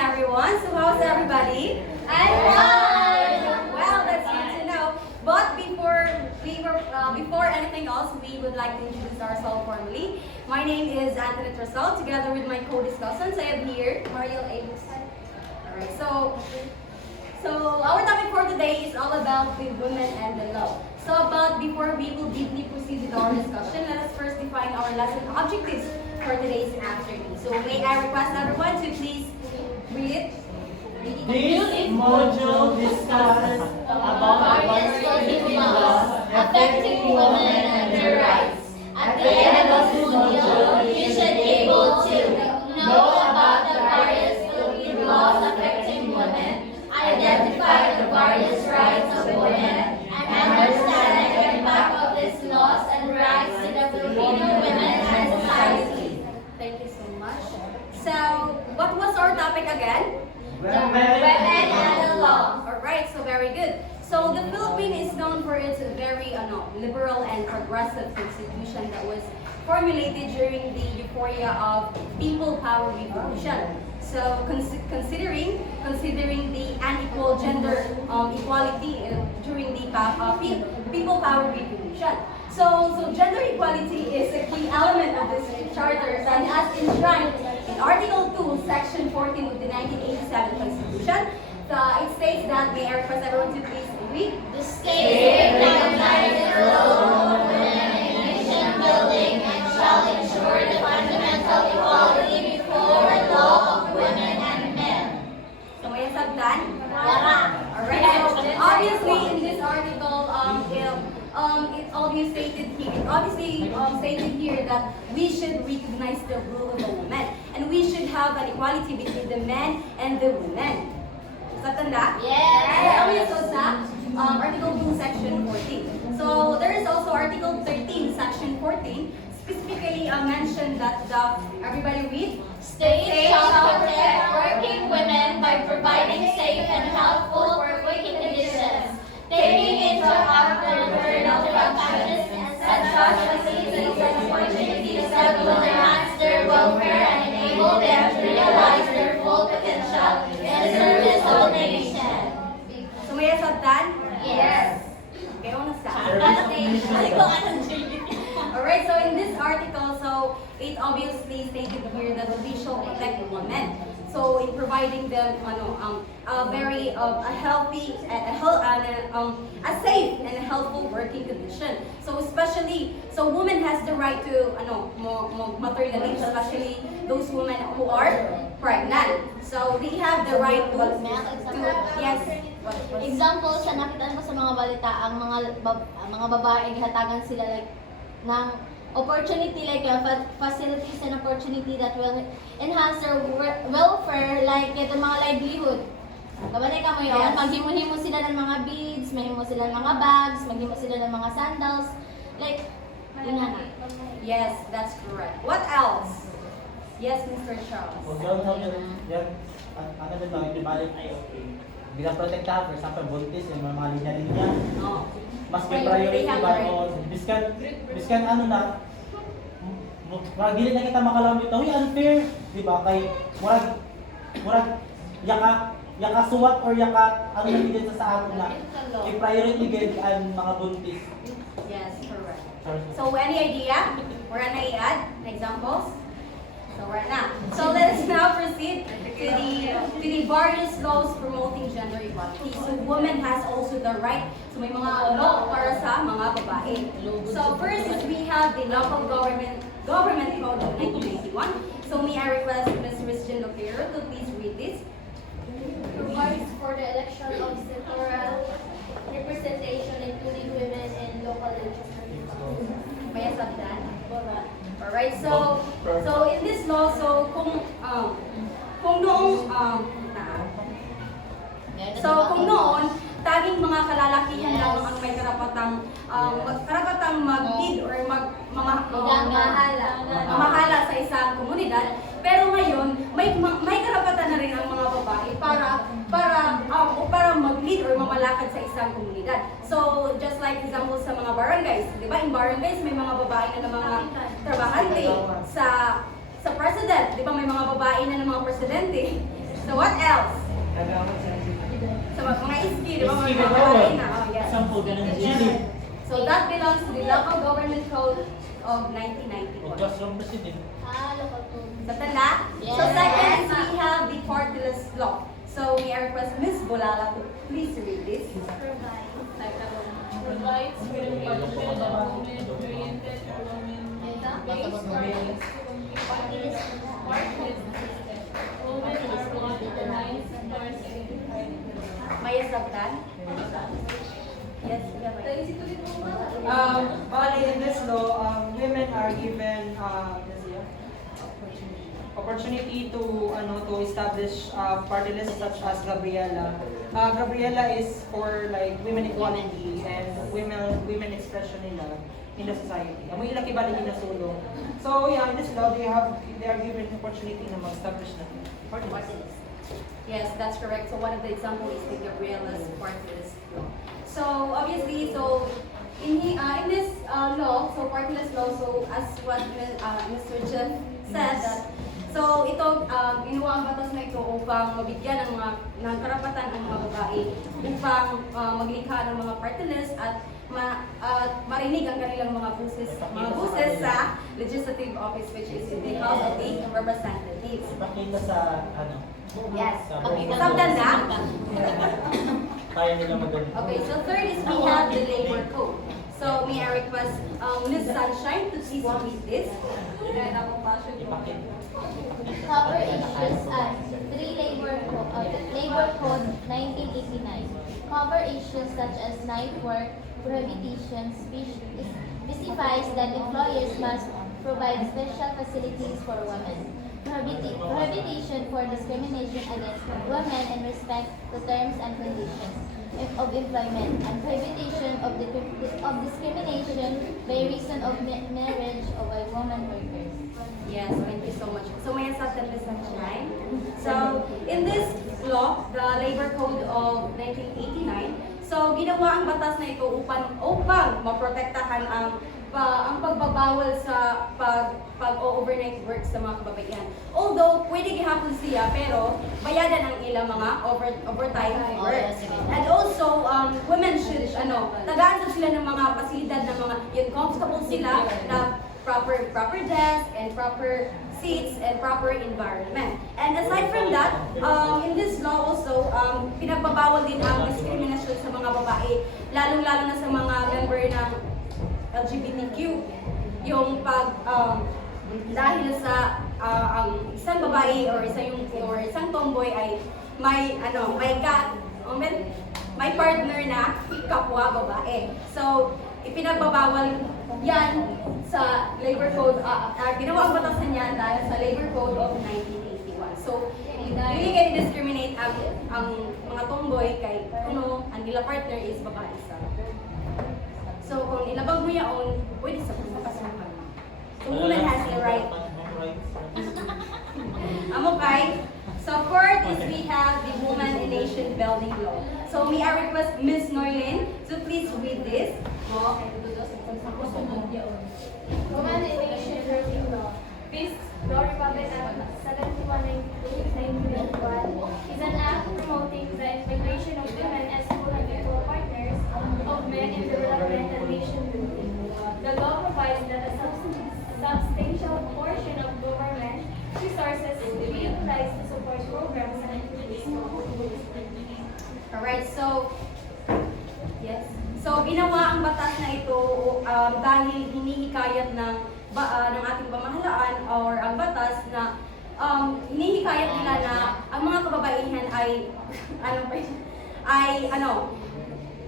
everyone. So how's everybody? I'm fine. Well, that's good to know. But before anything else, we would like to introduce ourselves formally. My name is Antoinette Rosal, together with my co-discussants. I have here Mariel Abelson. Alright, so our topic for today is all about the women and the law. Before we will deeply proceed with our discussion, let us first define our lesson objectives for today's afternoon. So may I request everyone to please read it. This module discusses about various laws affecting women and their rights. At the end of this module, you should be able to know about the various Philippine laws affecting women, identify the various rights of women, and understand the impact of these laws and rights to the Filipino women and society. Thank you so much. So, what was our topic again? Women and the law. Alright, so very good. So the Philippines is known for its very liberal and progressive constitution that was formulated during the euphoria of People Power Revolution. So considering the unequal gender equality during the People Power Revolution. So gender equality is a key element of this charter, and as enshrined in Article 2, Section 14 of the 1987 Constitution, it states that, may I request everyone to please read? The state recognizes the role of women in nation building and shall ensure the fundamental equality before the law of women and men. So may I sabtan? Wala. Alright, so obviously in this article, it obviously stated here that we should recognize the role of the woman, and we should have an equality between the men and the women. Sa tanda? Yes. So sa Article 2, Section 14. So there is also Article 13, Section 14, specifically mentioned that everybody read? State shall protect working women by providing safe and healthful working conditions, taking into account the maternal practices and such facilities and opportunities that will enhance their welfare and enable them to realize their full potential in the service of the nation. So may I sabtan? Yes. Okay, una sa. Service. Alright, so in this article, so it obviously stated here that we shall protect women. So in providing them a very a healthy, a safe and a helpful working condition. So especially, so women has the right to maternal leave, especially those women who are pregnant. So they have the right to yes. Example, siya nakita ko sa mga balita, ang mga babae hatagan sila like ng opportunity, like facilities and opportunity that will enhance their welfare, like ito mga livelihood. Kabalay ka mo yun, Yes. maghimo-himo sila ng mga beads, maghimo sila ng mga bags, maghimo sila ng mga sandals, like, yun nga na. Yes, that's correct. What else? Yes, Mr. Charles. Kung gawin namin yan, ano din lang, ibalik ay okay. Hindi ka protektahan, for example, buntis, yung mga linya-linya. Oh. Mas may priority ba o biskan ano na, murag dili na kita makalambit, uy, unfair, di ba? Kay murag yaka suwat or yaka ano na gid sa ato na i-priority gid ang mga buntis. Yes, correct. Sorry. So any idea? Or ano i-add? Examples? So right now. So let us now proceed to the various laws promoting gender equality. So women has also the right. So may mga law para sa mga babae. So first is we have the local government code of 1991. So may I request Ms. Christian Lopero to please read this. Provides for the election of senatorial representation including women in local legislatures. May I sabdan? Alright, so in this law, so kung noon, taging mga kalalakihan lang ang may karapatang mag-lead or mamahala sa isang komunidad. Pero ngayon, may karapatan na rin ang mga babae para mag-lead or mamalakad sa isang komunidad. So, just like example sa mga barangays, di ba? In barangays, may mga babae na ng mga trabahante sa president, di ba? May mga babae na ng mga presidente. So what else? Kagawad sa So mga iski, di ba? Iski Mga na kababae na. Oh, yes. Sample ka ng Gili. So that belongs to the Local Government Code of O 1991. classroom president. Local to. So tanda? Yes. So second, we have the partyless law. So we request Ms. Bolala to please read this. Provides for the protection of women-oriented women-based violence to complete partnership system. Women are one of the nine stars identified. Maya Sabtan? Yes, we have Bali, in this law, women are given opportunity to establish party lists such as Gabriela. Gabriela is for like women equality and women expression nila in the society. Amo ila kibali nila solo. So yeah, in this law they are given opportunity na mag-establish na party list. Yes, that's correct. So one of the examples is the Gabriela's partyless law. So obviously, in this law, so partyless law, so as what Mr. Jeff said, that so ito ginawa ang batas na ito upang mabigyan ng karapatan ang mga babae upang maglikha ng mga party list at marinig ang kanilang mga buses sa legislative office, which is in the House of the Representatives. Ipakita sa Yes. sa Sabdan na? Kaya nila magaling. Okay, so third is we have the labor code. So may I request Ms. Sunshine to please read this. Ipakita. Cover issues as 3 Labor Code 1989. Cover issues such as night work, prohibition, specifies that employers must provide special facilities for women. Prohibition for discrimination against women in respect to terms and conditions of employment, and prohibition of discrimination by reason of marriage of a woman workers. Yes, thank you so much. So may assumption Ms. Sunshine. So in this law, the Labor Code of 1989, so ginawa ang batas na ito upang maprotektahan ang pagbabawal sa pag-overnight work sa mga kababaihan. Although, pwede gihapon siya, pero bayadan ang ilang mga overtime work. And also, women should, tagaan sila ng mga pasilidad ng mga, yung comfortable sila na proper desk and proper seats and proper environment. And aside from that, in this law also, pinagbabawal din ang discrimination sa mga babae, lalong-lalo na sa mga member ng LGBTQ. Yung dahil sa ang isang babae or isang tomboy ay may partner na kapwa babae. So, ipinagbabawal yan sa Labor Code, ginawa ang batas na yan dahil sa Labor Code of 1981. So, hindi kayo discriminate ang mga tomboy kay ang nila partner is babae sa. So, kung ilabag mo yaon, pwede sa pagpapasukan. So, woman has a right. Amokay. So, fourth is we have the Woman and Nation Building Law. So, may I request Ms. Norlin to please read this. Women and Nation Building Law. This law, Republic Act 71/1991, is an act promoting the integration of women as full and equal partners of men in development and nation building. The law provides that a substantial portion of government resources be utilized to support programs and activities for women. Alright, so, yes. So, ginawa ang batas na ito dahil hinihikayat ng ating pamahalaan or ang batas na hinihikayat nila na ang mga kababaihan ay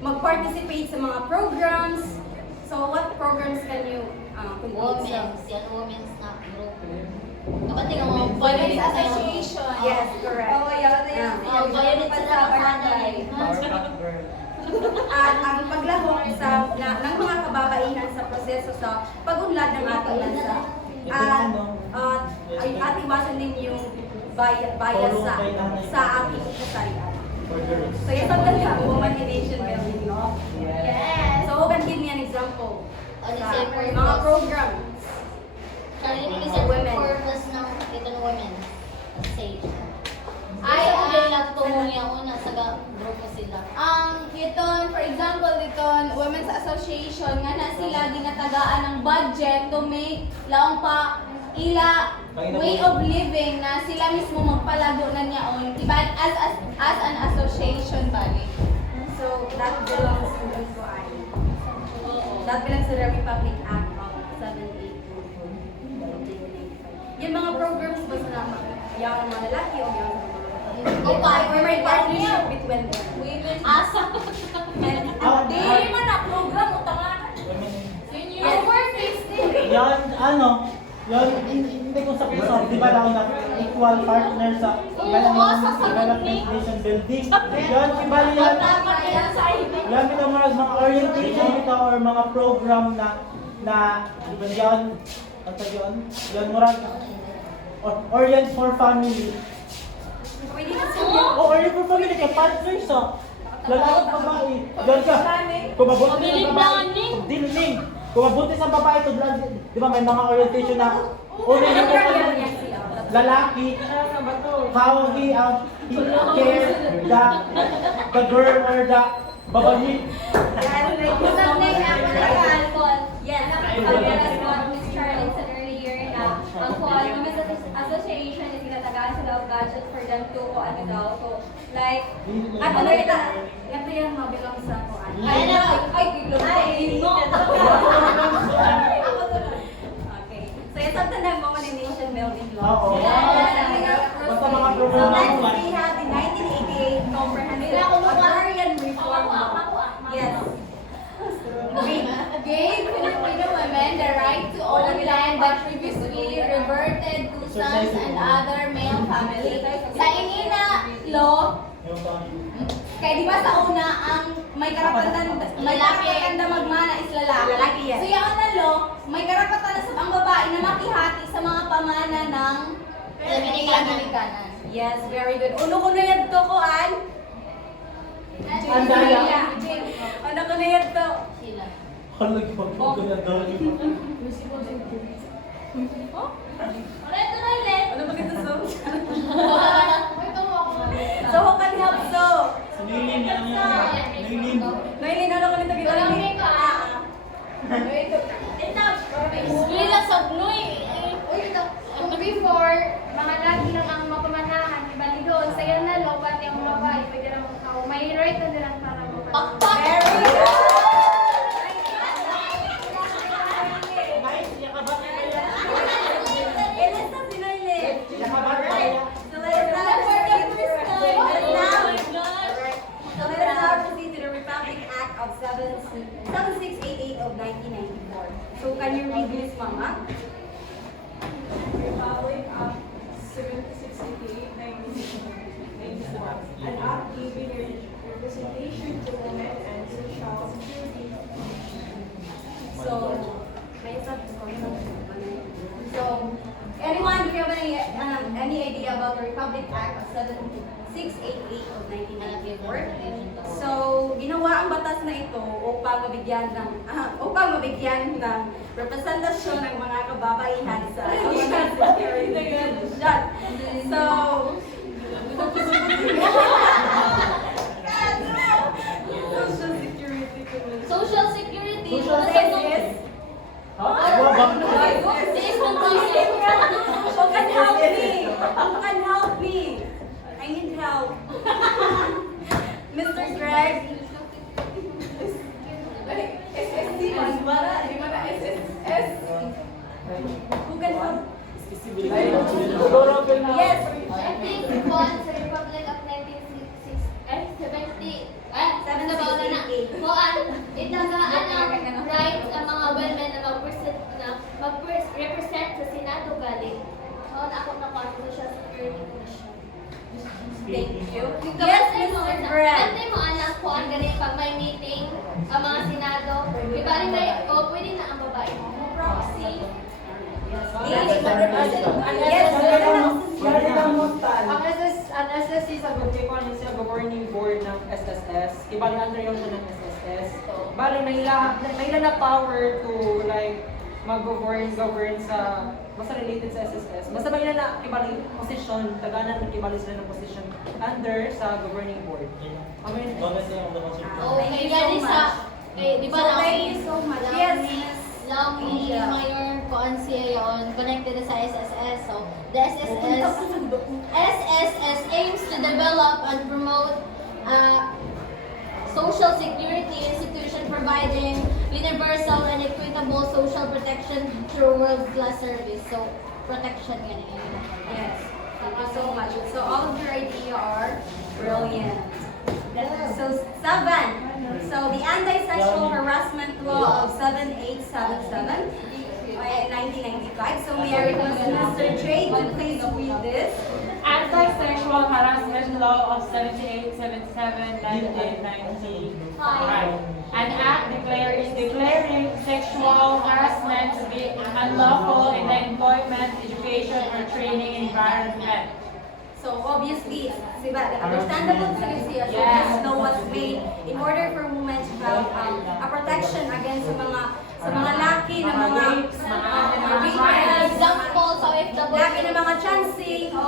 mag-participate sa mga programs. So, what programs can you Women's na group. Dapat tingnan mo, Women's violence Association. Yes, correct. violence sa kasada eh. Powerpuff Girl. At ang paglahok ng mga kababaihan sa proseso sa pag-unlad ng ating bansa. At iwasan din yung bias sa ating kasarian. For the rest. So, yung pagkakita, Woman and Nation Building Law. Yes. So, who can give me an example? Ano Sa sa mga programs. Currently, sa purpose ng dito ng women. Say. Ay, nagtungo niya una sa grupo sila. Iton, for example, iton, Women's Association, nga na sila ginatagaan ng budget to make laong pa ila way of living na sila mismo magpalago na niyaon. Diba? As an association, bali. So, that belongs to the Quran. That belongs to the Republic Act of 782. Yung mga programs ba sa yung mga lalaki o yung mga or may partnership between them? Asa. Di man na program, utangan. Your work is still. Yan, ano, yan, hindi ko sa puso, di ba daw na equal partner sa Development Nation Building? Yan, iba yan. Yan, ito mga orientation ito or mga program na di ba yan, ang tawag yun? Yan, murag, orient for family. Pwede na siya. O, orient for family, kaya partner sa lalaki at babae. Yan ka, kumabuti sa babae, dilning. Kumabuti sa babae to, di ba may mga orientation na una yung lalaki, how he care the girl or the babae. Yes, as what Ms. Charlene said earlier na ang Women's Association is ginatagaan sila of budget for them to ano daw to like at ano ito yung mabilang sa kuan. Ay, okay. So it's up to the nation building law. Oo. Basta mga So programa next ko. we have the 1988 Comprehensive Agrarian Reform Law. Yes. Gave Filipino women the right to own land that previously reverted to sons and other male family. Sa inina law, kaya di ba sa una ang may karapatan na magmana is lalaki. Lalaki, yes. So yung na law, may karapatan na sa ang babae na makihati sa mga pamana ng Dominikanan. Yes, very good. Uno ko na yan to, kuan. Andaya. Ano ko na yan to? Sila. Halag yung pagkukunan daw. Ano ba kita so? So who can help so? Sinilin yan yan. Sinilin. Nailin, ano ko nito gila? Sila sa Bnoy. Kung before, mga lagi lang ang mapamanahan, ibali doon, sa yan na law, pati ang babae, pwede lang magkaw. May right na nilang para magkaw. Pakpak. Very good! Elisa Sinoyle. So let us now proceed to the Republic Act of 7688 of 1994. So can you read this, Mama? Republic Act 7688, 1994, an act giving representation to women and social security. So, anyone, do you have any idea about the Republic Act of 7688 of 1994? So, ginawa ang batas na ito upang mabigyan ng representasyon ng mga kababaihan sa Social Security Commission. So, Social Security Commission. Social Security. Social Yes. This one concept. Who can help me? Who can help me? I need help. Mr. Greg? Who can help? Yes. I think one sa Republic of 1970. Ano ba na? Kuan, itagaan ang rights ang mga women na mag-represent sa Senado galing. So, na ako na Social Security Commission. Thank you. Yes, Mr. Greg. Ante mo anak ko ang galing pag may meeting ang mga Senado. Ibalik na pwede na ang babae mo. Proxy. Ang SSC sa governing board ng SSS, ibali under yung siya ng SSS. Bali, naila na power to like mag-govern sa basta related sa SSS. Basta ba ina na kibali position, taganan ng kibali sila ng position under sa governing board. Amen. Oh, Thank you kaya so di sa, di ba So, lang, thank you so much. Yes, Miss. Lami, Yeah. Mayor Kuan siya yon connected sa SSS. So, the SSS aims to develop and promote social security institution providing universal and equitable social protection through world-class service. So, protection yan eh. Yes, thank you so much. So all of your ideas are brilliant. So 7. So the anti-sexual harassment law of 7877 by 1995. So may I request Mr. J to please read this. Anti-sexual harassment law of 7877-1995. An act declaring sexual harassment to be unlawful in the employment, education, or training environment. So obviously, diba, understandable to siya. So Yes. just know what's made in order for women to have a protection against sa mga laki na mga Rapes, mga rapes, Example, sa OFW. laki na mga chancing o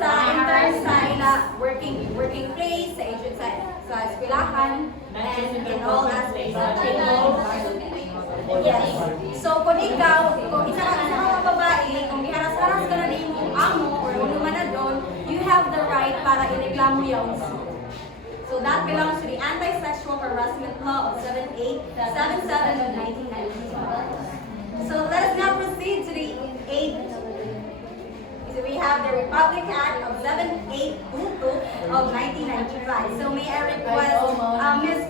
sa intern sa ila working place, sa agent sa eskwelahan, and in all aspects of training. Yes. So kung ikaw, kung isa ka mga babae, kung giharas-haras ka na ni mong amo or ano man na doon, you have the right para ireklamo yung So that belongs to the Anti-Sexual Harassment Law of 7877 of 1995. So let us now proceed to the 8th. So we have the Republic Act of 7822 of 1995. So may I request Ms.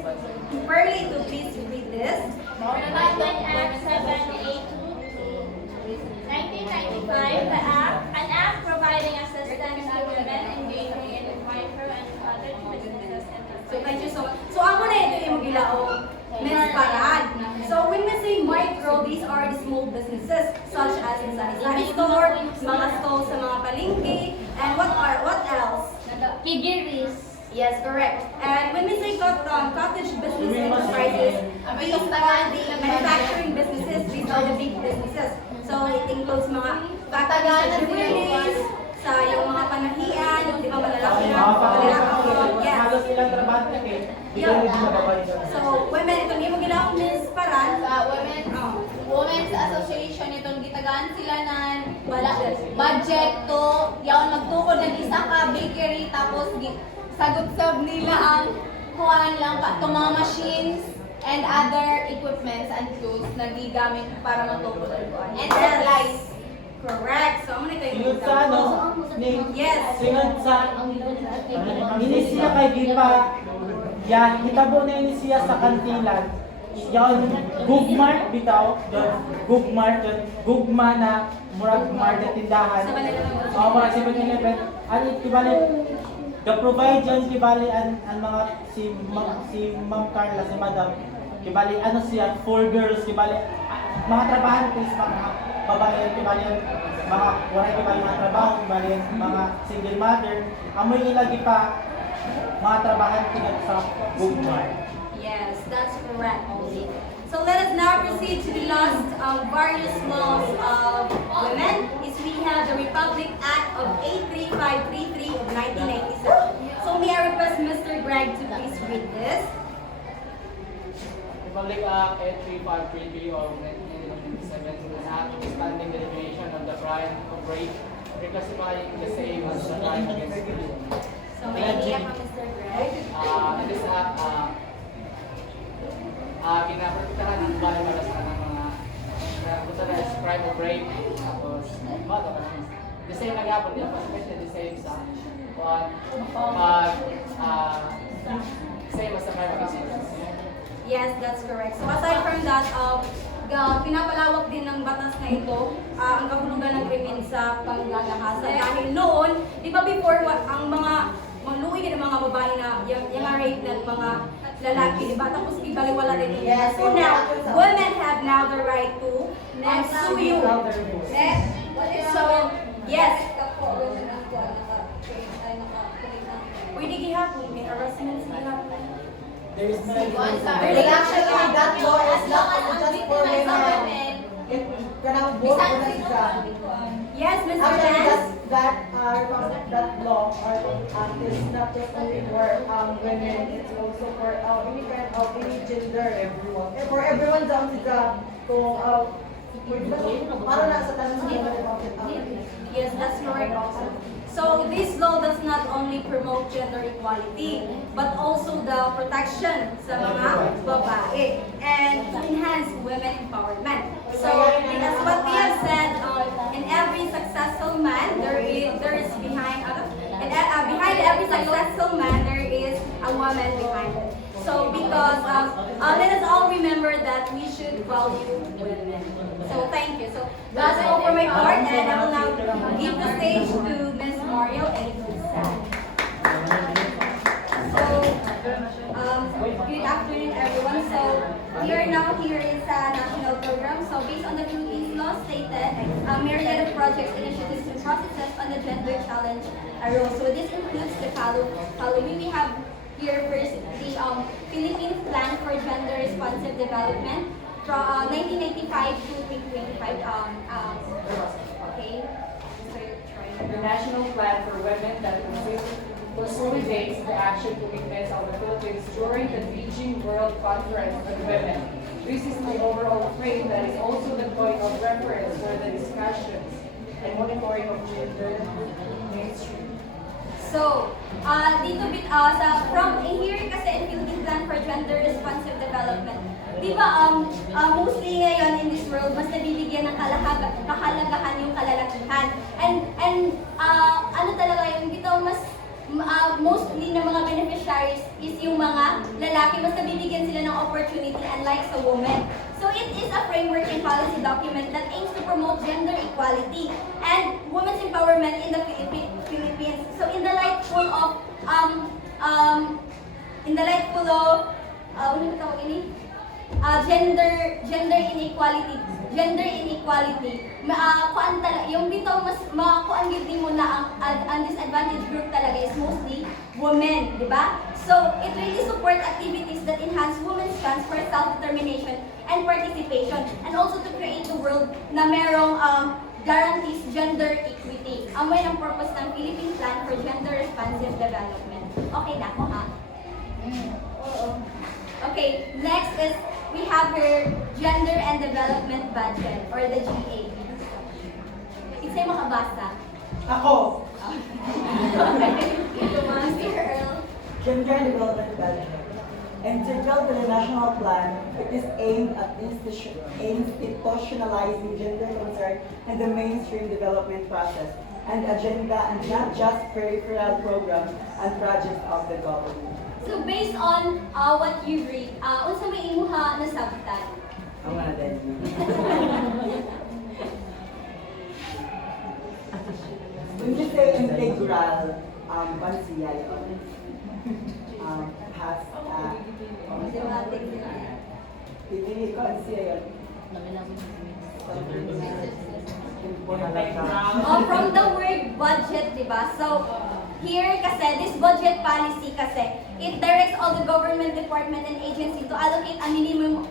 Pearly to please read this. Republic Act 1995, an act providing assistance to women engaging in micro and cottage businesses and So thank you so much. So amo na ito yung gilaong Ms. Parad. So when we say micro, these are the small businesses such as the sari-sari store, mga stalls sa mga palengke, and what else? Piggeries. Yes, correct. And when we say cottage business enterprises, these are the manufacturing businesses. These are the big businesses. So it includes mga factories sa jewelries, sa yung mga panahian, di ba malalaki na, yes. Halos ilang trabaho na eh. So women, kung di mo gilaong Miss Paran, Sa Women's Association itong gitagaan sila ng budget to yaon magtukod ng isa ka bakery tapos sagot-sab nila ang kuhaan lang itong mga machines and other equipments and tools na gigamit para matukod ang kuhaan. And supplies. correct. So I'm gonna tell you Sinod sa ano, Yes. sinod sa inisiya kay Gipa, yan, hitabo na inisiya sa kantilan. Yan, gugmart bitaw, gugmart, gugma na murag market tindahan. Murag 7-Eleven. Ano kibali? The-provide yan kibali ang mga si Ma'am Carla, si Madam. Kibali ano siya, for girls, kibali mga trabahan please mga babae, kibali mga wala kibali mga trabaho, kibali mga single mother. Amoy ilagi pa mga trabahan tinag sa gugmart. Yes, that's correct, Oli. So let us now proceed to the last various laws of women. Is we have the Republic Act of 83533 of 1997. So may I request Mr. Greg to please read this. Republic Act 83533 of 1997, an act expanding the definition of the crime of rape, reclassifying the same as a crime against women. So may idea from Mr. Greg. In this act, ginaprotektahan ng bahay para sa mga kung na is crime of rape, tapos the same nag-apon din, especially the same sa same as the crime against women. Yes, that's correct. So aside from that, pinapalawak din ng batas na ito ang kahulugan ng krimen sa panggagahasa. Dahil noon, di ba before, ang mga luwi ng mga babae na yung rape ng mga lalaki, di ba? Tapos ibaliwala din nila. Yes. So now, women have now the right to sue you. So, yes. Pwede gihapon, may harassment sa gihapon. There is no Actually, that law is not just for women. Yes. It Yes, Mr. Actually, Dance? that law is not just only for women, it's also for any kind of any gender. For everyone down to the kung para na sa tanong sa Yes, that's correct also. So this law does not only promote gender equality, but also the protection sa mga babae and to enhance women empowerment. So as what we have said, in every successful man, there is behind behind every successful man there is a woman behind it. So because let us all remember that we should value women. So thank you. So that's all for my part, and I will now give the stage to Miss Mario and Lisa. So good afternoon, everyone. So we are now here in sa national program. So based on the Philippines law stated, myriad of projects, initiatives, and processes on the gender challenge arose. So this includes the following. We have here first the Philippine Plan for Gender Responsive Development from 1995 to 2025. Okay. So The National Plan for Women that consolidates the action commitments of the Philippines during the Beijing World Conference on Women. This is the overall frame that is also the point of reference for the discussions and monitoring of gender mainstream. So, dito from here kasi in Philippine Plan for Gender Responsive Development, di ba, mostly ngayon in this world, mas nabibigyan ng kahalagahan yung kalalakihan. And ano talaga yung dito, mas mostly ng mga beneficiaries is yung mga lalaki, mas nabibigyan sila ng opportunity unlike sa women. So it is a framework and policy document that aims to promote gender equality and women's empowerment in the Philippines. So in the light full of ano tawag ini? Gender inequality. Yung bitaw mas kuan gid mo na ang disadvantaged group talaga is mostly women, di ba? So it really support activities that enhance women's chance for self-determination and participation, and also to create a world na merong guarantees gender equity. Ang may ang purpose ng Philippine Plan for Gender Responsive Development. Okay na ako ha? Okay, next is we have her Gender and Development Budget, or the GA. Isa'y makabasa. Ako, Mr. Earl. Gender and Development Budget. Integral to the national plan, it is aimed at institutionalizing gender concern in the mainstream development process and agenda, and not just peripheral programs and projects of the government. So based on what you read, unsa may imuha na sabitan? Ang mga din. When you say integral, pansiya yun. Has, hindi ko pansiya yun. From the word budget, di ba? So, here kasi, this budget policy kasi, it directs all the government department and agency to allocate a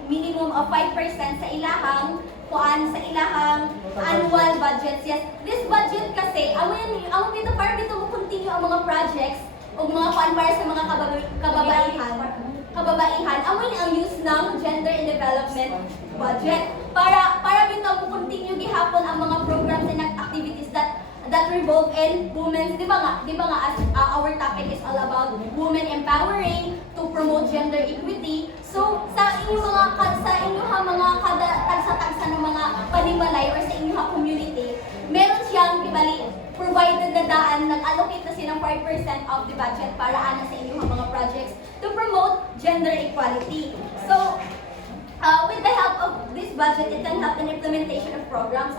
minimum of 5% sa ilahang annual budgets. Yes, this budget kasi, amo dito para dito mo continue ang mga projects o mga kuan para sa mga kababaihan. Amo ang use ng gender and development budget para dito mo continue gihapon ang mga programs and activities that revolve in women's, di ba nga as our topic is all about women empowering to promote gender equity. So sa inyong mga kada tagsa-tagsa ng mga panimalay or sa inyong community, meron siyang provided na daan, nag-allocate na silang 5% of the budget para ana sa inyong mga projects to promote gender equality. So with the help of this budget, it can help in implementation of programs,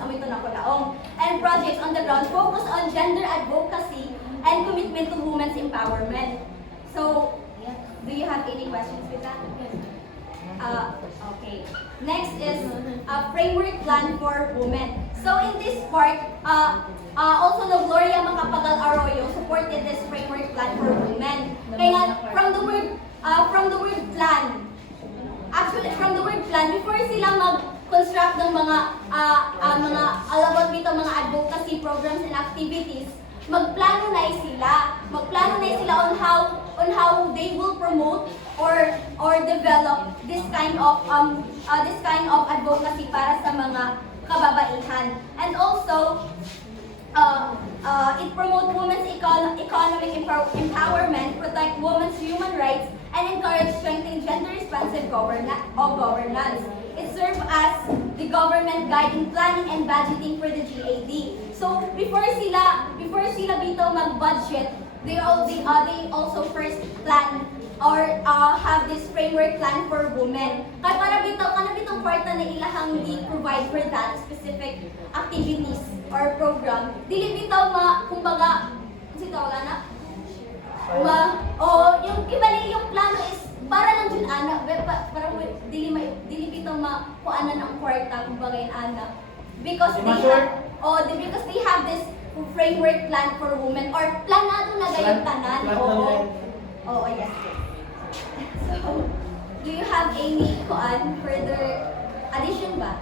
and projects on the ground focus on gender advocacy and commitment to women's empowerment. So, do you have any questions with that? Okay. Next is a framework plan for women. So in this part, also no Gloria Macapagal Arroyo supported this framework plan for women. Kaya from the word plan, actually, from the word plan, before sila construct ng mga alabot dito mga advocacy programs and activities, magplano na sila on how they will promote or develop this kind of advocacy para sa mga kababaihan. And also it promotes women's economic empowerment, protect women's human rights, and encourage strengthening gender-responsive governance. It serves as the government guide in planning and budgeting for the GAD. So before sila dito mag-budget, they also first plan or have this framework plan for women. Kaya para bitong kwarta na ilahang provide for that specific activities or program. Dili bitaw kumbaga, yung ibali yung plano is para lang dyan anak, para dili bitaw kuanan ang kwarta kumbaga yung anak. Because they have this framework plan for women or planado na gayong tanan. Oo, yes. So, do you have any further addition ba?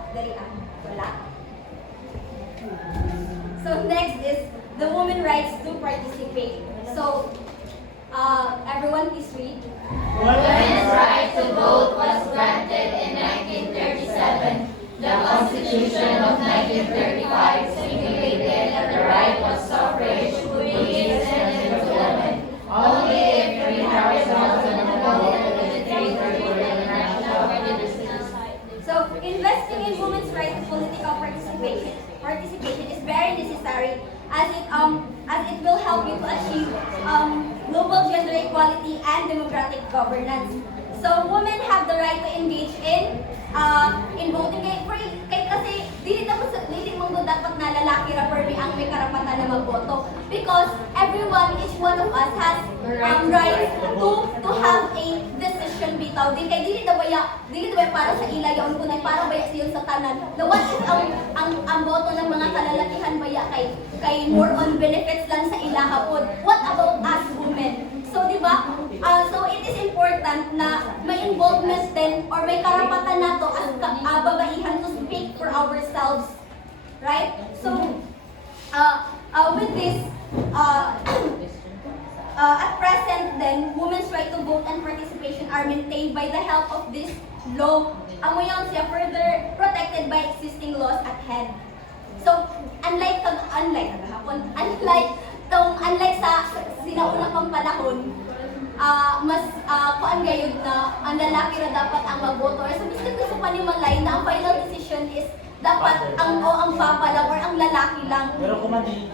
Wala? So next is the women's rights to participate. So, everyone please read. Women's right to vote was granted in 1937. The Constitution of 1935 stipulated that the right of suffrage would be extended to women only if 3,000 women voted in the territory of the national register. So, investing in women's right to political participation is very necessary as it will help you to achieve global gender equality and democratic governance. So, women have the right to engage in voting kasi dili mo dapat na lalaki ra per ang may karapatan na magboto because each one of us has right to have a decision bitaw dili daw baya para sa ila yaon kunay para baya siyon sa tanan. The what is ang boto ng mga kalalakihan baya kay more on benefits lang sa ila hapon. What about us women? So, di ba? So, it is important na may involvement din or may karapatan nato as babaihan to speak for ourselves. Right? So, with this, at present then, women's right to vote and participation are maintained by the help of this law. Amo yan siya further protected by existing laws at hand. So, unlike sa sinauna pang panahon, mas kuan gayud na ang lalaki ra dapat ang magboto. So gusto pa ni Malay na ang final decision is dapat ang papa lang or ang lalaki lang. Pero kumandi.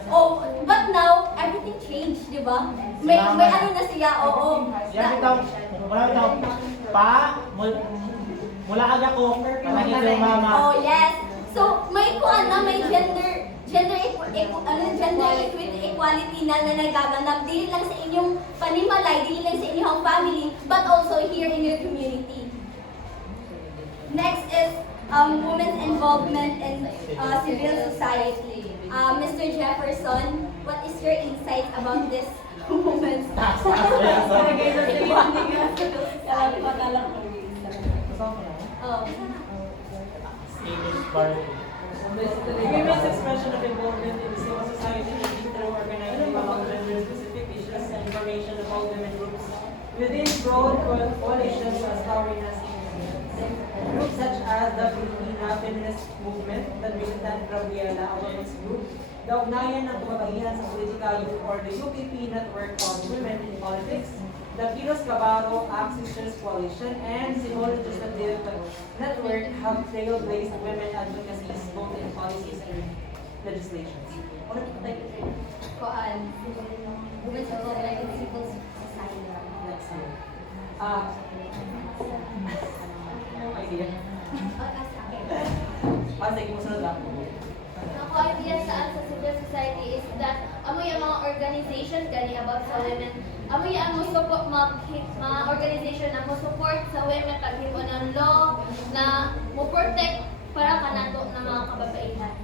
But now everything changed, di ba? May ano na siya, Wala bitaw. Mula aga ko, palagi ko mama. Oh, yes. So, may kuan na may gender equality na nagaganap dili lang sa inyong panimalay, dili lang sa inyong family, but also here in your community. Next is women's involvement in civil society. Mr. Jefferson, what is your insight about this women's Women's expression of involvement in civil society is through organizing among gender-specific issues and information about women groups within broad coalitions as powering us groups such as the Filipina Feminist Movement, the militant Gabriela, a women's group, the Ugnayan ng Kababaihan sa Politika or the UPP Network on Women in Politics, the Kilos Cabaro Access Coalition, and Civil Legislative Network have trailblazed women advocacies both in policies and legislations. women's involvement in civil society. Next one. No idea. Sige mo sunod ako. Ang idea sa civil society is that amo yung mga organization gani about sa women. Amo yung support mga organization na mo support sa women paghimo ng law na mo protect para kanato ng mga kababaihan.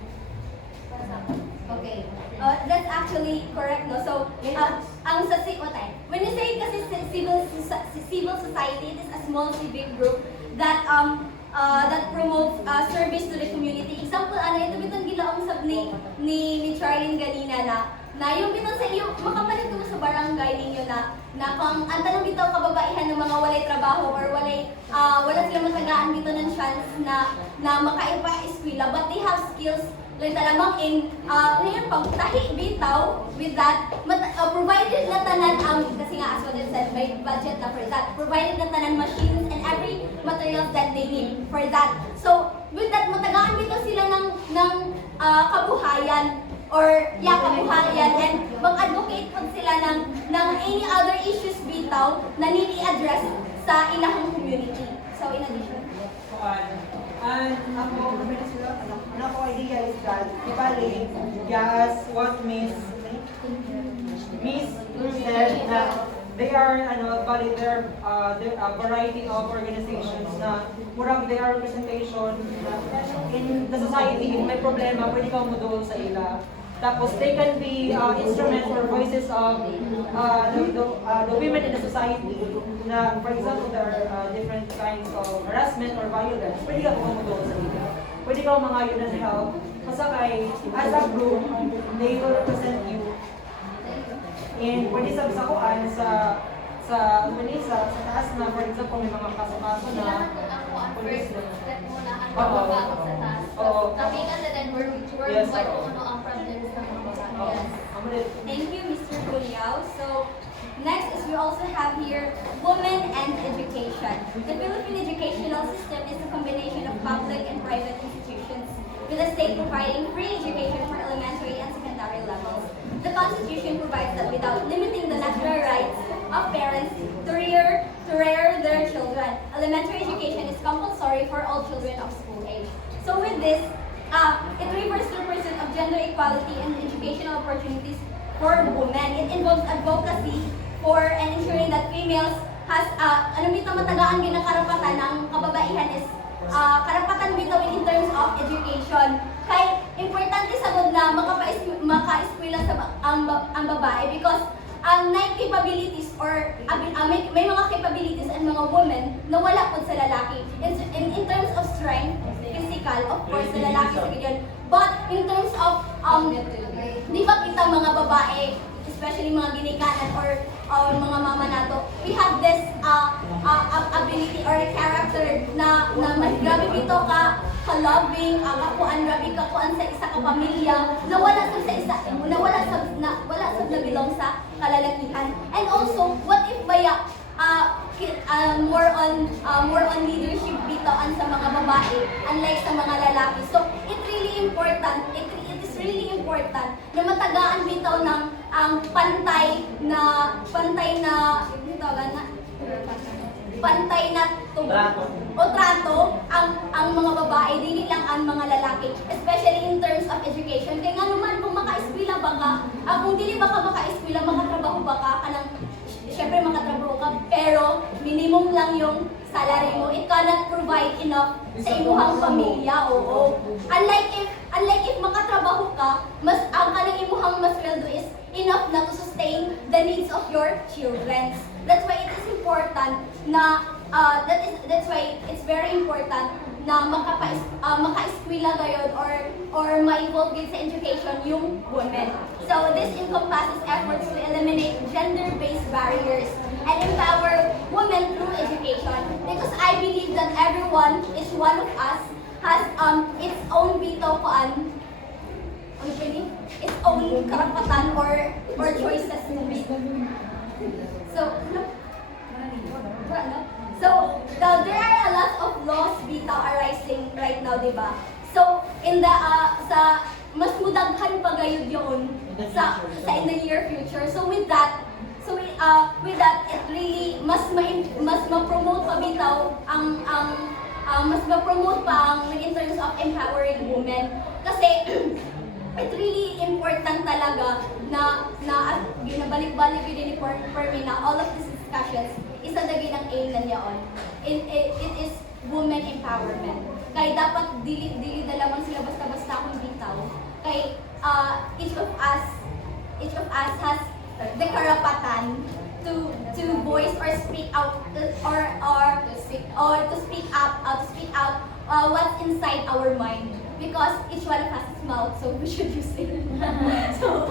Okay. That's actually correct, no? So, when you say kasi civil society, it is a small civic group that that promotes service to the community. Example, ito bitong gilaong sab ni Charlene ganina na yung bitong sa iyo, makapalit mo sa barangay ninyo na kung ang tanong bitaw kababaihan ng mga walay trabaho or wala sila matagaan bito ng chance na makaipa-eskwela, but they have skills like talamang in ngayon pagtahi bitaw with that provided na tanan kasi nga as what I said may budget na for that, provided na tanan machines and every materials that they need for that. So with that matagaan bitaw sila ng kabuhayan or kabuhayan and mag-advocate po sila ng any other issues bitaw na need i-address sa ilang community. So in addition, And ako idea is that, ibalik, yes, what Miss said na they are, bali, there are a variety of organizations na murag they are representation in the society, kung may problema, pwede ka mo doon sa ila. Tapos they can be instruments or voices of the women in the society. Na, for example, there are different kinds of harassment or violence. Pwede ka pumunta sa ila. Pwede ka mga yun and help. Masakay, as a group, they will represent you. And pwede sa kuan, sa taas na, for example, may mga kaso-kaso na police na. Yes. thank you, Mr. Culiao. So, next is we also have here women and education. The Philippine educational system is a combination of public and private institutions, with the state providing free education for elementary and secondary levels. The Constitution provides that without limiting the natural rights of parents to rear their children, elementary education is compulsory for all children of school age. So with this, it refers to the pursuit of gender equality and educational opportunities for women. It involves advocacy for and ensuring that females has matagaan ginakarapatan ng kababaihan is karapatan bitaw in terms of education. Kay importante sagod na maka-eskwela sa ang babae because may capabilities or may mga capabilities ang mga women na wala po sa lalaki. In terms of strength, physical, of course, sa lalaki sa ganyan. But in terms of, di ba kita mga babae, especially mga ginikanan or mga mama nato, we have this ability or character na mas grabe bito ka-loving, kakuan sa isa ka pamilya, na wala sa nabilong sa kalalakihan. And also, what if baya more on leadership bito sa mga babae unlike sa mga lalaki. So it is really important na matagaan bitaw ng pantay na trato ang mga babae, dili lang ang mga lalaki, especially in terms of education. Kaya nga naman, kung maka-eskwela ba ka, kung dili ba ka maka-eskwela, makatrabaho ba ka, syempre makatrabaho ka, pero minimum lang yung salary mo. It cannot provide enough sa imuhang pamilya. Oo. Unlike if makatrabaho ka, ang kanang imuhang masweldo is enough na to sustain the needs of your children. That's why it is important na that's why it's very important na maka-eskwela gayon or ma-involve din sa education yung women. So this encompasses efforts to eliminate gender-based barriers and empower women through education, because I believe that everyone is one of us has its own its own karapatan or choices to make. So there are a lot of laws arising right now, diba? So in the mas mudaghan pa gayud yon sa in the near future. So with that it really mas ma-promote pa bitaw mas ma-promote pa in terms of empowering women, kasi it really important talaga na ginabalik-balik yun ni Permi na all of these discussions isa dagi ng aim na niyaon. It is women empowerment. Kay dapat dili na lamang sila basta-basta akong bitaw. Kay each of us has the karapatan to voice or speak out to speak out what's inside our mind, because each one of us is mouth, so we should use it. So